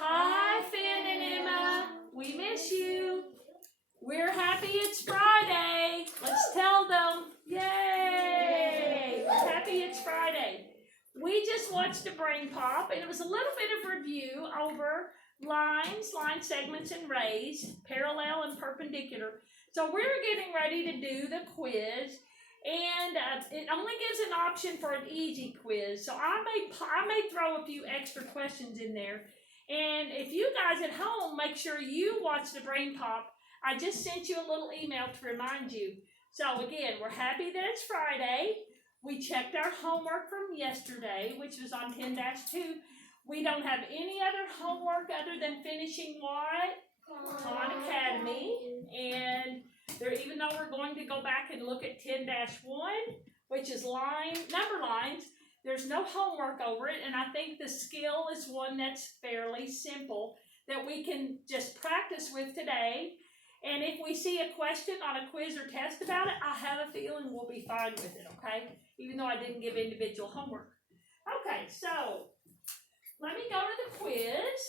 Hi, Finn and Emma. We miss you. We're happy it's Friday. Let's tell them. Yay! We're happy it's Friday. We just watched a BrainPOP, and it was a little bit of review over lines, line segments, and rays, parallel and perpendicular. So we're getting ready to do the quiz, and it only gives an option for an easy quiz. So I may throw a few extra questions in there. And if you guys at home, make sure you watch the BrainPOP. I just sent you a little email to remind you. So again, we're happy that it's Friday. We checked our homework from yesterday, which was on 10-2. We don't have any other homework other than finishing what? Khan Academy. And even though we're going to go back and look at 10-1, which is number lines, there's no homework over it, and I think the skill is one that's fairly simple that we can just practice with today. And if we see a question on a quiz or test about it, I have a feeling we'll be fine with it, okay? Even though I didn't give individual homework. Okay, so let me go to the quiz.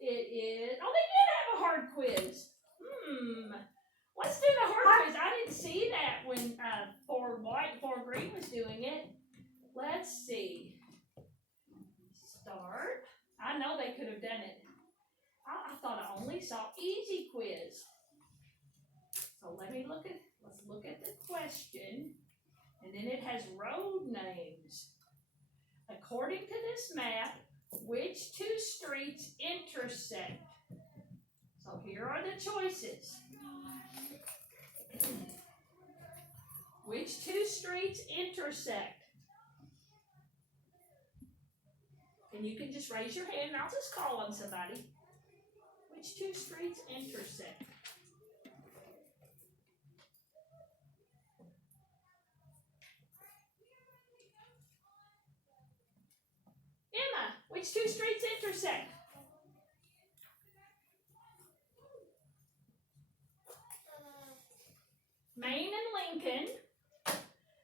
It is, oh, they did have a hard quiz. Let's do the hard quiz. I didn't see that when for green was doing it. Let's see. Start. I know they could have done it. I thought I only saw easy quiz. So let's look at the question. And then it has road names. According to this map, which two streets intersect? So here are the choices. Which two streets intersect? And you can just raise your hand and I'll just call on somebody. Which two streets intersect? Emma, which two streets intersect? Main and Lincoln,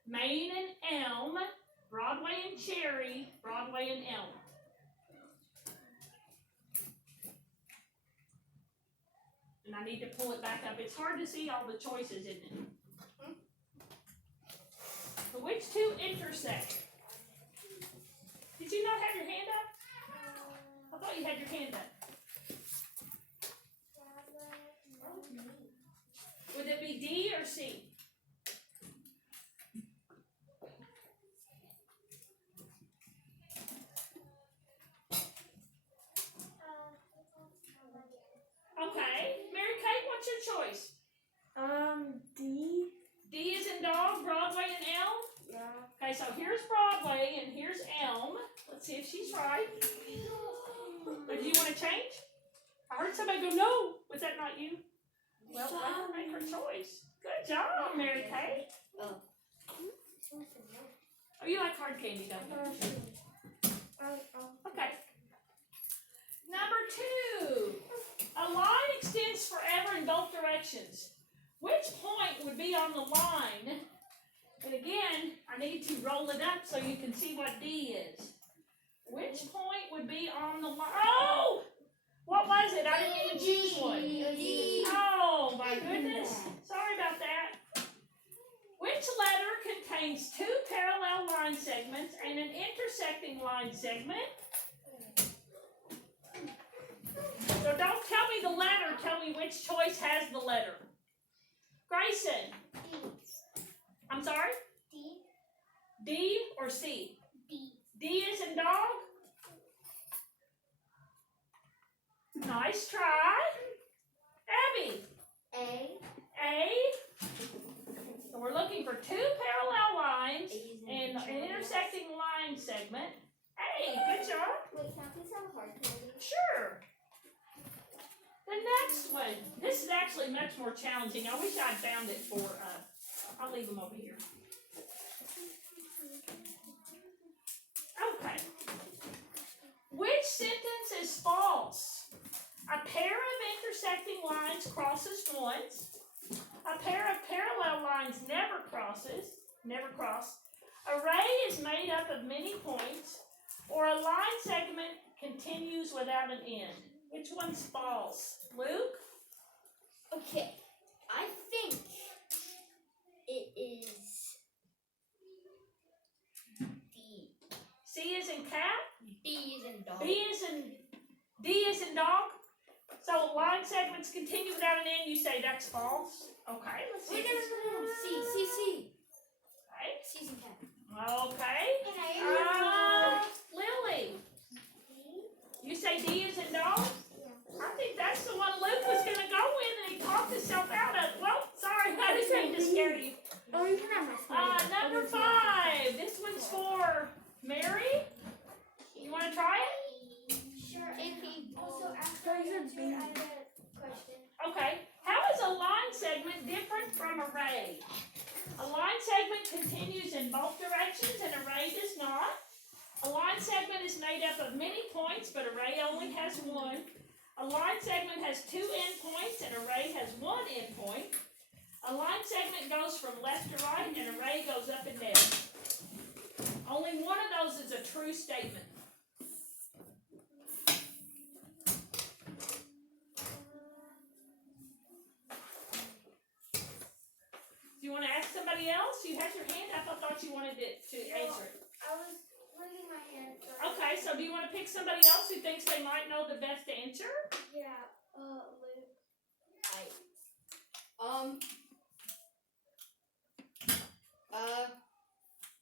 Main and Elm, Broadway and Cherry, Broadway and Elm. And I need to pull it back up. It's hard to see all the choices, isn't it? So which two intersect? Did you not have your hand up? I thought you had your hand up. Would it be D or C? Okay. Mary Kate, what's your choice? D. D is in dog, Broadway and Elm? Yeah. Okay, so here's Broadway and here's Elm. Let's see if she's right. But do you want to change? I heard somebody go, no. Was that not you? Well, let her make her choice. Good job, Mary Kate. Oh, you like hard candy, don't you? Okay. Number 2. A line extends forever in both directions. Which point would be on the line? And again, I need to roll it up so you can see what D is. Which point would be on the line? Oh! What was it? I didn't even choose one. Oh, my goodness. Sorry about that. Which letter contains 2 parallel line segments and an intersecting line segment? So don't tell me the letter. Tell me which choice has the letter. Grayson. D. I'm sorry? D. D or C? D. D is in dog? Nice try. Abby. A. A. So we're looking for 2 parallel lines and an intersecting line segment. A. Good job. Wait, can I please have a hard candy? Sure. The next one. This is actually much more challenging. I wish I'd found it for, I'll leave them over here. Okay. Which sentence is false? A pair of intersecting lines crosses once. A pair of parallel lines never cross. A ray is made up of many points. or a line segment continues without an end. Which one's false? Luke? Okay, I think it is D. C is in cat? D is in dog. D is in dog? So line segments continue without an end, you say that's false? Okay, let's see. Wait, no. C. Okay. C's in cat. Okay. And Lily, you say D is in dog? I think that's the one Luke was going to go with, and he talked himself out of. Well, sorry, I didn't mean to scare you. Oh, you can have my Number 5. This one's for Mary. You want to try it? Sure. And he also after I answered, I had a question. Okay. How is a line segment different from array? A line segment continues in both directions, and array does not. A line segment is made up of many points, but array only has one. A line segment has 2 endpoints, and array has 1 endpoint. A line segment goes from left to right, and array goes up and down. Only one of those is a true statement. Do you want to ask somebody else? You had your hand up. I thought you wanted to answer it. I was raising my hand. Okay, so do you want to pick somebody else who thinks they might know the best answer? Yeah. Luke.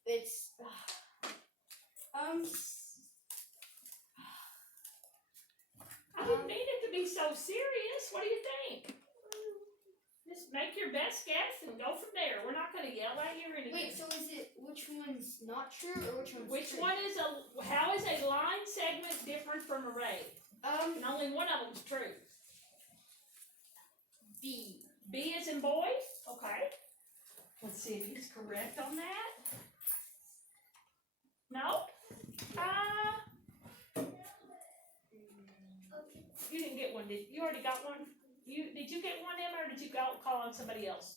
It's I didn't mean it to be so serious. What do you think? Just make your best guess and go from there. We're not going to yell at you or anything. wait. So is it which one's not true or which one's Which true? one is how is a line segment different from array? And only one of them's true. B. B is in boy? Okay. Let's see if he's correct on that. No? You didn't get one, did you? You already got one? Did you get one, Emma, or did you call on somebody else?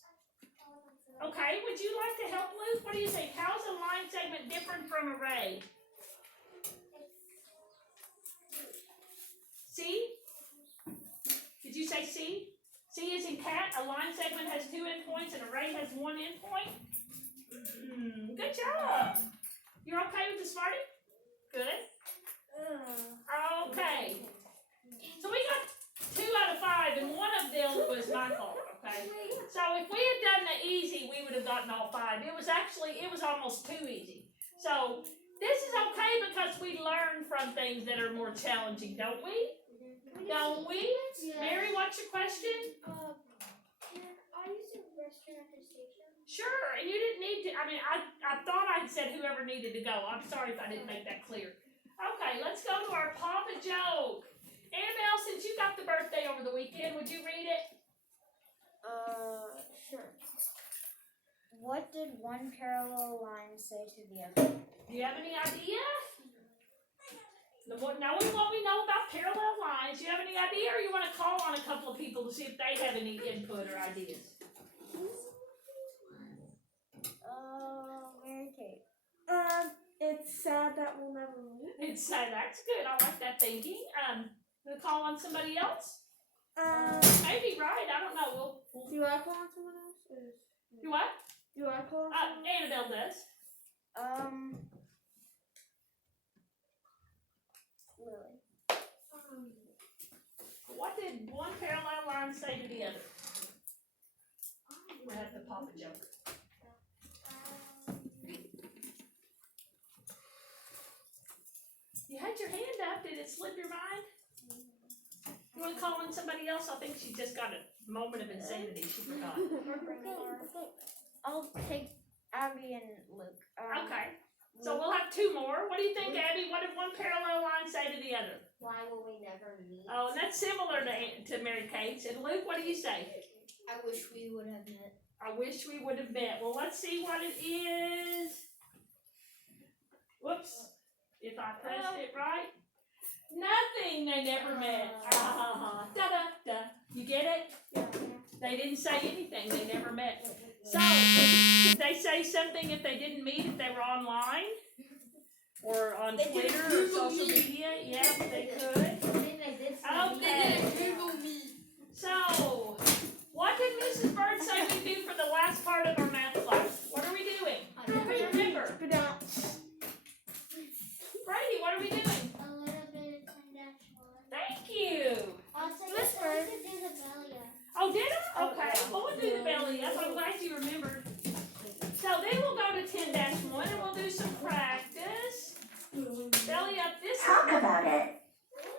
Okay, would you like to help Luke? What do you think? How is a line segment different from array? C? Did you say C? C is in cat. A line segment has 2 endpoints, and array has 1 endpoint. Good job. You're okay with the Smarty? Good. Okay. So we got 2 out of 5, and one of them was my fault. Okay. So if we had done the easy, we would have gotten all 5. It was almost too easy. So this is okay because we learn from things that are more challenging, don't we? Don't we? Yes. Mary, what's your question? Can I use the restroom at the station? Sure, and you didn't need to. I thought I'd said whoever needed to go. I'm sorry if I didn't make that clear. Okay, let's go to our Papa joke. Annabelle, since you got the birthday over the weekend, would you read it? Sure. What did one parallel line say to the other? Do you have any idea? Knowing what we know about parallel lines, do you have any idea, or you want to call on a couple of people to see if they have any input or ideas? Mary Kate. It's sad that we'll never meet. That's good. I like that thinking. Gonna call on somebody else? Maybe, right? I don't know. We'll Do I call on someone else? do what? Do I call on someone else? Annabelle does. Lily. What did one parallel line say to the other? We'll have the Papa joke. You had your hand up. Did it slip your mind? You want to call on somebody else? I think she just got a moment of insanity. She forgot. I'll take Abby and Luke. Okay. So we'll have 2 more. What do you think, Abby? What did one parallel line say to the other? Why will we never meet? Oh, and that's similar to Mary Kate's. And Luke, what do you say? I wish we would have met. I wish we would have met. Well, let's see what it is. Whoops. If I pressed it right. Nothing. They never met. Da-da-da. You get it? Yeah. They didn't say anything. They never met. So, could they say something if they didn't meet, if they were online? or on They did Twitter or Google social me. media. Yep, they could. Okay. Google me. So, what did Mrs. Bird say we do for the last part of our math class? What are we doing? Remember. Brady, what are we doing? A little bit of 10-1. Thank you. Also, you Miss Bird. could do the belly up. Oh, did I? Okay. Well, we'll do the belly up. I'm glad you remembered. So then we'll go to 10-1 and we'll do some practice. Belly up this Talk about it.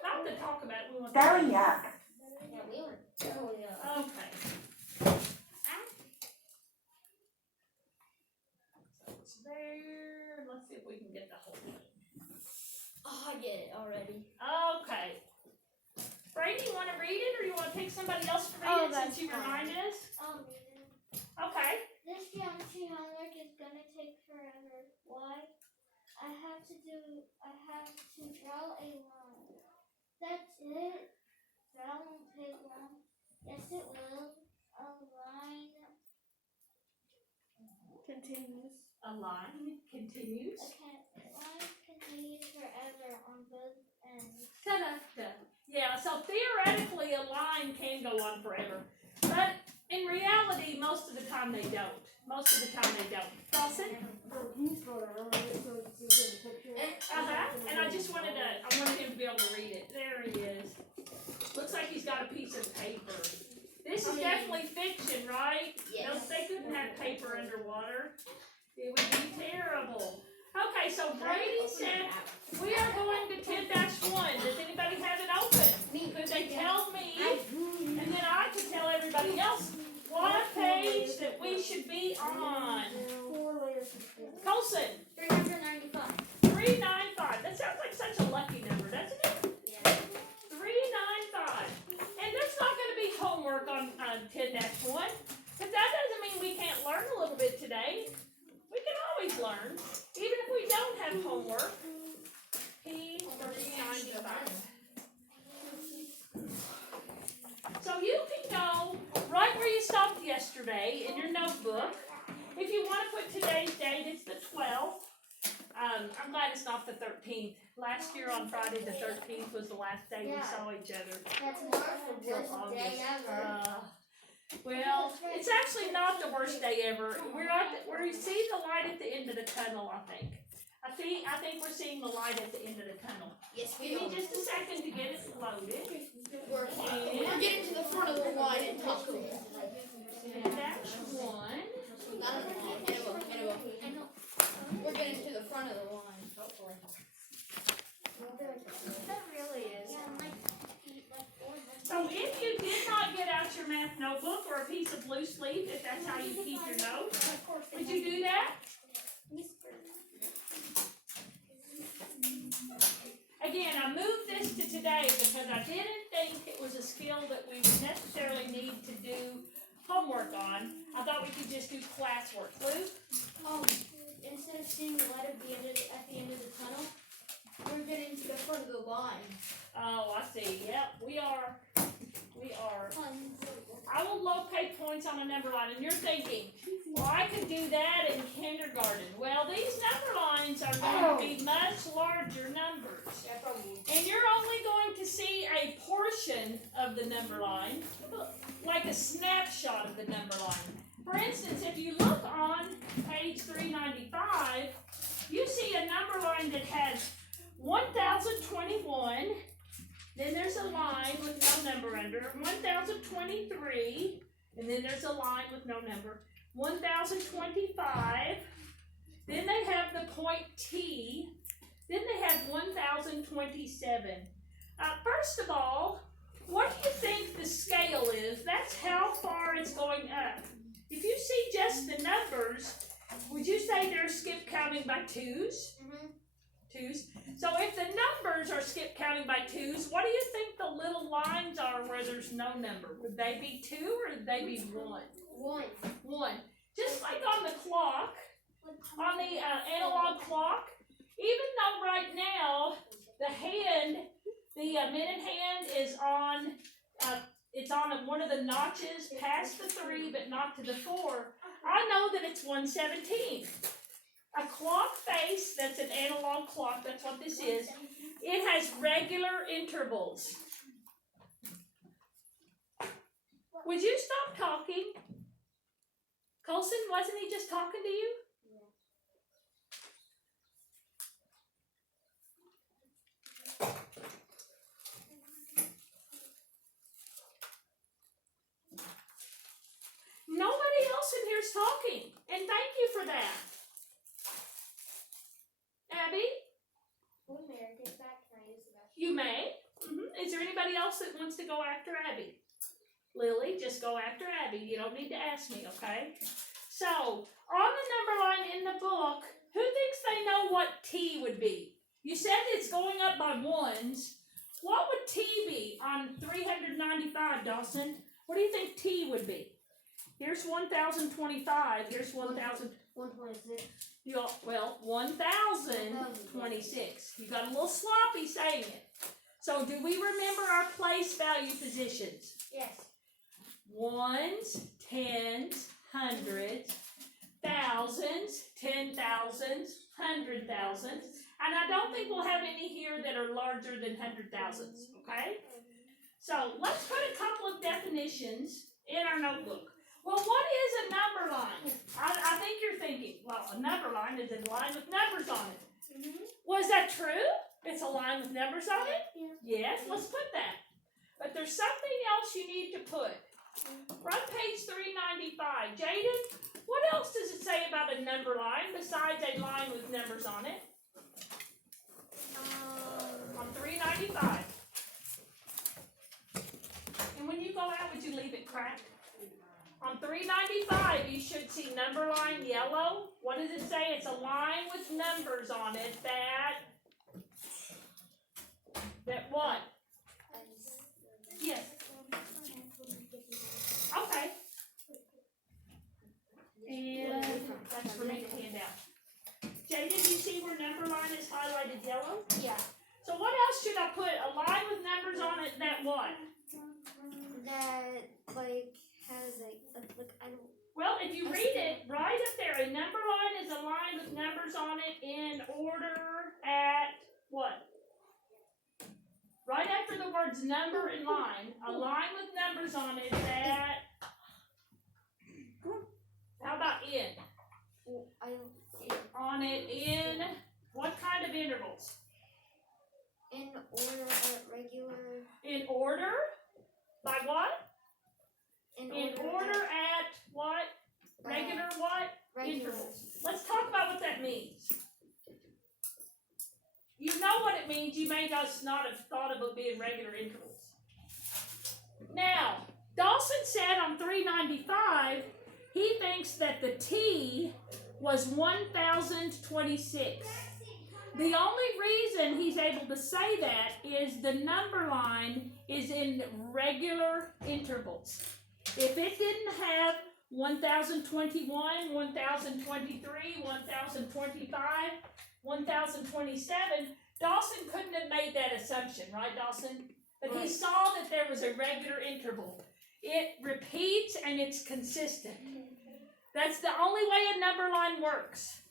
Not to talk about it. We want Belly up. Yeah, we were belly up. Okay. So it's there. Let's see if we can get the whole thing. Oh, I get it already. Okay. Brady, you want to read it or you want to pick somebody else to read Oh, it that's since you fine. reminded us? I'll read it. Okay. This geometry homework is gonna take forever. Why? I have to draw a line. That's it? That won't take long. Yes, it will. A line. Continues. A line continues. A line continues forever on both ends. Ta-da-da. Yeah, so theoretically a line can go on forever. But in reality, most of the time they don't. Most of the time they don't. Dawson? And I just wanted him to be able to read it. There he is. Looks like he's got a piece of paper. This is definitely fiction, right? No, Yes. they couldn't have paper underwater. It would be terrible. Okay, so Brady said we are going to 10-1. Does anybody have it open? Could they tell me? And then I could tell everybody else what page that we should be on. Colson, 395. 395. That sounds like such a lucky number, doesn't it? 395. And there's not going to be homework on 10-1. But that doesn't mean we can't learn a little bit today. We can always learn, even if we don't have homework. P395. So you can go right where you stopped yesterday in your notebook. If you want to put today's date, it's the 12th. I'm glad it's not the 13th. Last year on Friday the 13th was the last day we saw each other. That's not the worst day ever. Well, it's actually not the worst day ever. We see the light at the end of the tunnel, I think. I think we're seeing the light at the end of the tunnel. Yes, we Give me are. just a second to get it loaded. We're getting to the front of the line and talk to it. 10-1. Not in the line. Annabelle. We're getting to the front of the line. Hopefully. That really is. So if you did not get out your math notebook or a piece of loose leaf, if that's how you keep your notes, would you do that? Again, I moved this to today because I didn't think it was a skill that we would necessarily need to do homework on. I thought we could just do classwork. Luke? Instead of seeing the light at the end of the tunnel, we're getting to the front of the line. Oh, I see. Yep, we are. I will locate points on a number line, and you're thinking, well, I could do that in kindergarten. Well, these number lines are going to be much larger numbers. Yeah, probably. And you're only going to see a portion of the number line, like a snapshot of the number line. For instance, if you look on page 395, you see a number line that has 1021, then there's a line with no number under, 1023, and then there's a line with no number, 1025, then they have the point T, then they have 1027. First of all, what do you think the scale is? That's how far it's going up. If you see just the numbers, would you say they're skip counting by twos? Twos. So if the numbers are skip counting by twos, what do you think the little lines are where there's no number? Would they be 2 or would they be 1? 1. Just like on the clock, on the analog clock, even though right now the minute hand is on, it's on one of the notches past the 3 but not to the 4, I know that it's 117. a clock face, that's an analog clock, that's what this is. It has regular intervals. Would you stop talking? Colson, wasn't he just talking to you? Nobody else in here is talking, and thank you for that. Abby, When Mary gets back, can I use the restroom? you may. Is there anybody else that wants to go after Abby? Lily, just go after Abby. You don't need to ask me, okay? So, on the number line in the book, who thinks they know what T would be? You said it's going up by ones. What would T be on 395, Dawson? What do you think T would be? Here's 1,025. Here's 1,000. 126. Well, 1,026. You got a little sloppy saying it. So, do we remember our place value positions? Yes. Ones, tens, hundreds, thousands, 10,000s, 100,000s. And I don't think we'll have any here that are larger than 100,000s, okay? So let's put a couple of definitions in our notebook. Well, what is a number line? I think you're thinking, well, a number line is a line with numbers on it. Was that true? It's a line with numbers on it? Yes, let's put that. But there's something else you need to put. Run page 395. Jaden, what else does it say about a number line besides a line with numbers on it? On 395. And when you go out, would you leave it cracked? On 395, you should see number line yellow. What does it say? It's a line with numbers on it that what? Yes. Okay. And that's for me to hand out. Jay, did you see where number line is highlighted yellow? Yeah. So what else should I put? A line with numbers on it that what? That, like, has, I don't... Well, if you read it, right up there, a number line is a line with numbers on it in order at what? Right after the words number and line, a line with numbers on it that, how about in? On it in what kind of intervals? In order at regular... In order? By what? In order at what? Regular what? Intervals. Let's talk about what that means. You know what it means. You may just not have thought of it being regular intervals. Now, Dawson said on 395, he thinks that the T was 1,026. The only reason he's able to say that is the number line is in regular intervals. If it didn't have 1,021, 1,023, 1,025, 1,027, Dawson couldn't have made that assumption, right, Dawson? But he saw that there was a regular interval. It repeats and it's consistent. That's the only way a number line works.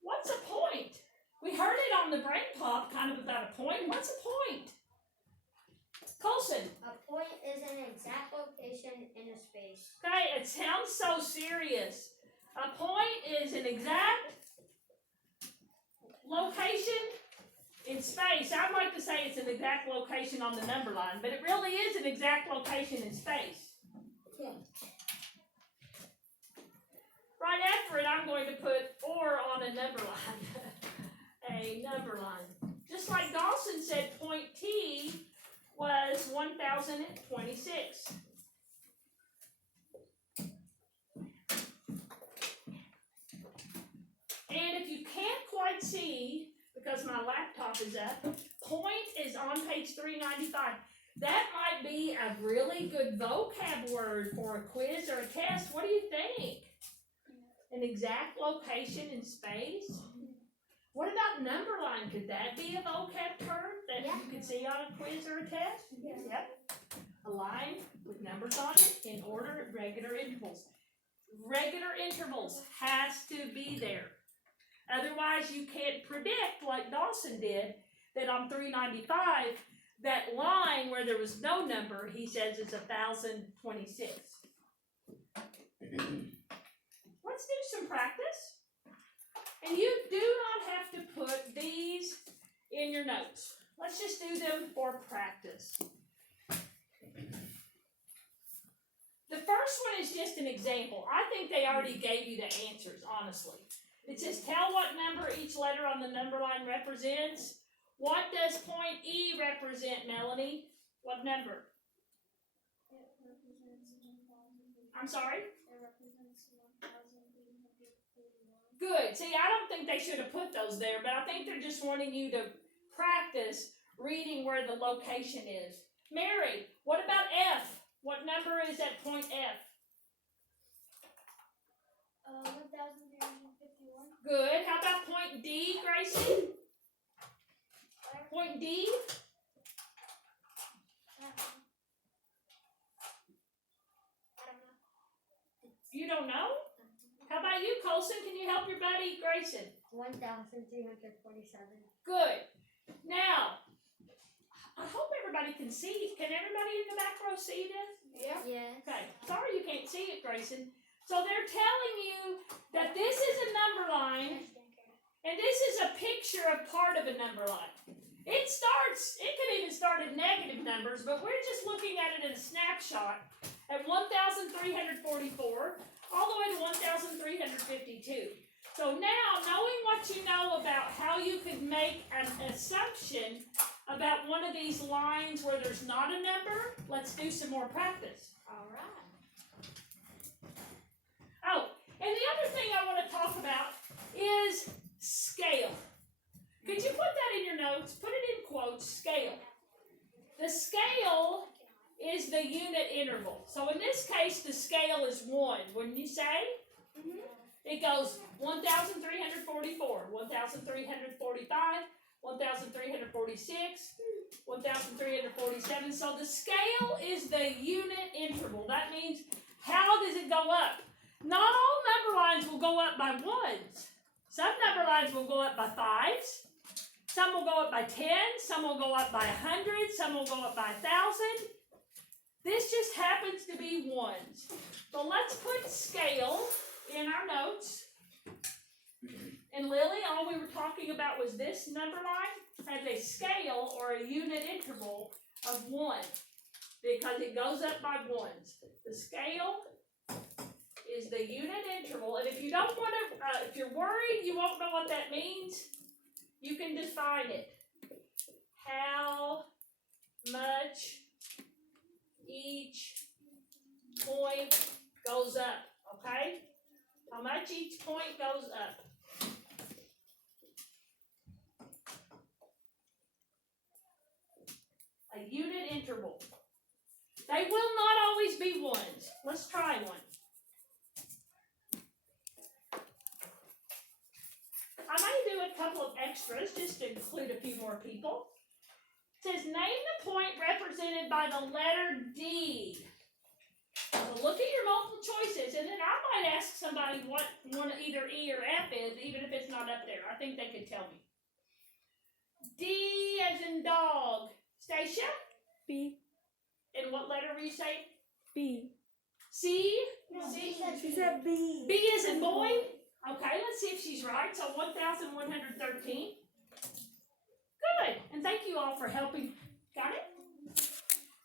What's a point? We heard it on the BrainPOP kind of about a point. What's a point? Colson. A point is an exact location in a space. Okay, it sounds so serious. A point is an exact location in space. I'd like to say it's an exact location on the number line, but it really is an exact location in space. Yeah. Right after it, I'm going to put or on a number line. A number line. Just like Dawson said, point T was 1,026. And if you can't quite see, because my laptop is up, point is on page 395. That might be a really good vocab word for a quiz or a test. What do you think? An exact location in space? What about number line? Could that be a vocab term that you could see on a quiz or a test? Yep. A line with numbers on it in order at regular intervals. regular intervals has to be there. Otherwise, you can't predict, like Dawson did, that on 395, that line where there was no number, he says is 1,026. Let's do some practice. And you do not have to put these in your notes. Let's just do them for practice. The first one is just an example. I think they already gave you the answers, honestly. It says, tell what number each letter on the number line represents. What does point E represent, Melanie? What number? It represents 1,000. I'm sorry? It represents 1,341. Good. See, I don't think they should have put those there, but I think they're just wanting you to practice reading where the location is. Mary, what about F? What number is at point F? 1,351. Good. How about point D, Gracie? Point D? You don't know? How about you, Colson? Can you help your buddy, Grayson? 1,347. Good. Now, I hope everybody can see. Can everybody in the back row see this? Yeah. Yes. Okay. Sorry you can't see it, Grayson. So they're telling you that this is a number line, and this is a picture of part of a number line. It could even start at negative numbers, but we're just looking at it in a snapshot at 1,344 all the way to 1,352. So now, knowing what you know about how you could make an assumption about one of these lines where there's not a number, let's do some more practice. All right. Oh, and the other thing I want to talk about is scale. Could you put that in your notes? Put it in quotes, scale. The scale is the unit interval. So in this case, the scale is 1, wouldn't you say? Mm-hmm. It goes 1,344, 1,345, 1,346, 1,347. So the scale is the unit interval. That means how does it go up? Not all number lines will go up by 1s. Some number lines will go up by 5s. Some will go up by 10. Some will go up by 100. Some will go up by 1,000. This just happens to be 1s. So let's put scale in our notes. And Lily, all we were talking about was this number line has a scale or a unit interval of 1 because it goes up by 1s. The scale is the unit interval, and if you don't want to, if you're worried you won't know what that means, you can define it. How much each point goes up, okay? How much each point goes up. A unit interval. They will not always be 1s. Let's try one. I may do a couple of extras just to include a few more people. It says, name the point represented by the letter D. So look at your multiple choices, and then I might ask somebody what one either E or F is, even if it's not up there. I think they could tell me. D as in dog. Stacia? B. And what letter were you saying? B. C? No, C? She said B. B as in boy? Okay, let's see if she's right. So 1,113. Good. And thank you all for helping. Got it?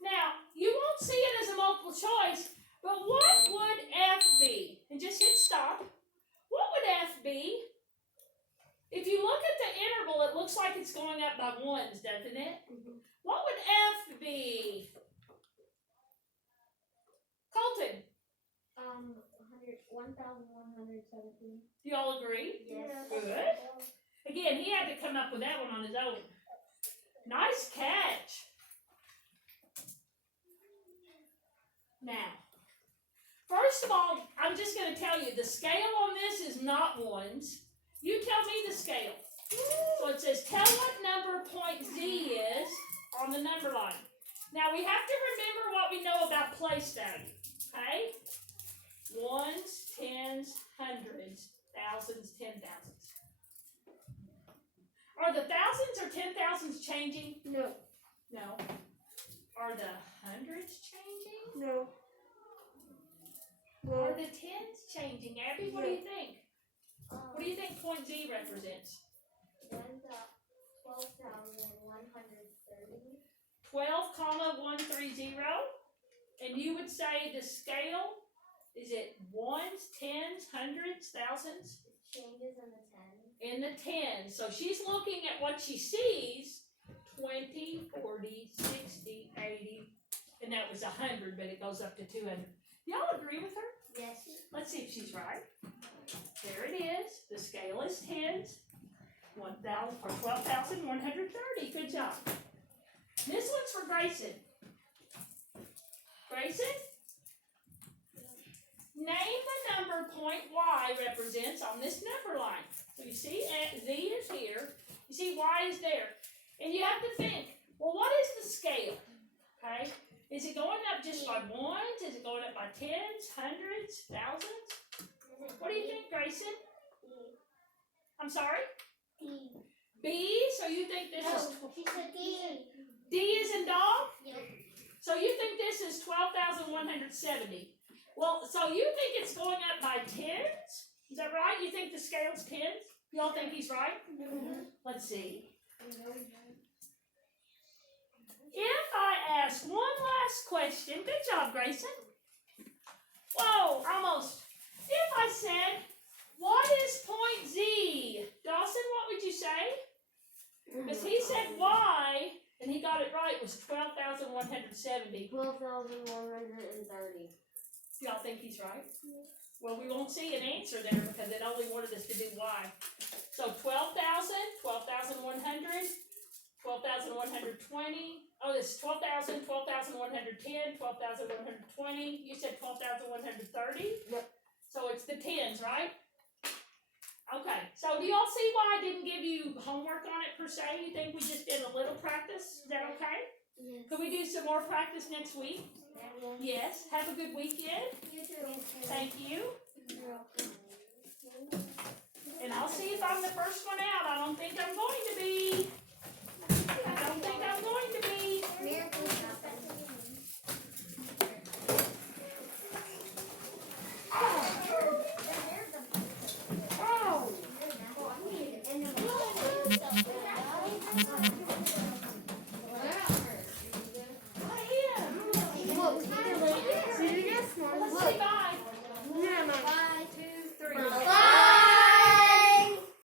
Now, you won't see it as a multiple choice, but what would F be? And just hit stop. What would F be? If you look at the interval, it looks like it's going up by 1s, doesn't it? Mm-hmm. What would F be? Colton, 1,117. do you all agree? Yes. Good. Again, he had to come up with that one on his own. Nice catch. Now, first of all, I'm just going to tell you, the scale on this is not 1s. You tell me the scale. So it says, tell what number point Z is on the number line. Now, we have to remember what we know about place value. Okay? 1s, tens, hundreds, thousands, 10,000s. Are the thousands or 10,000s changing? No. No. Are the hundreds changing? No. Are the tens changing? Abby, what do you think? What do you think point Z represents? 12,130. 12,130. And you would say the scale, is it ones, tens, hundreds, thousands? Changes in the 10. In the tens. So she's looking at what she sees, 20, 40, 60, 80, and that was 100, but it goes up to 200. Y'all agree with her? Yes. Let's see if she's right. There it is. The scale is tens. 1,000 or 12,130. Good job. This one's for Grayson. Grayson? Name the number point Y represents on this number line. So you see Z is here. You see Y is there. And you have to think, well, what is the scale? Okay? Is it going up just by ones? Is it going up by tens, hundreds, thousands? What do you think, Grayson? I'm sorry? D. B, so you think this is She said D. D is in dog? Yep. So you think this is 12,170. Well, so you think it's going up by tens? Is that right? You think the scale's tens? Y'all think he's right? Let's see. If I ask one last question, good job, Grayson. Whoa, almost. If I said, what is point Z? Dawson, what would you say? Because he said Y, and he got it right, was 12,170. 12,130. Y'all think he's right? Well, we won't see an answer there because it only wanted us to do Y. So 12,000, 12,100, 12,120. Oh, this is 12,000, 12,110, 12,120. You said 12,130? Yep. So it's the tens, right? Okay. So do y'all see why I didn't give you homework on it per se? You think we just did a little practice? Is that okay? Yes. Could we do some more practice next week? Yes. Have a good weekend. You too. Thank you. And I'll see if I'm the first one out. I don't think I'm going to be. I don't think I'm going to be. Miracles happen. Oh. And the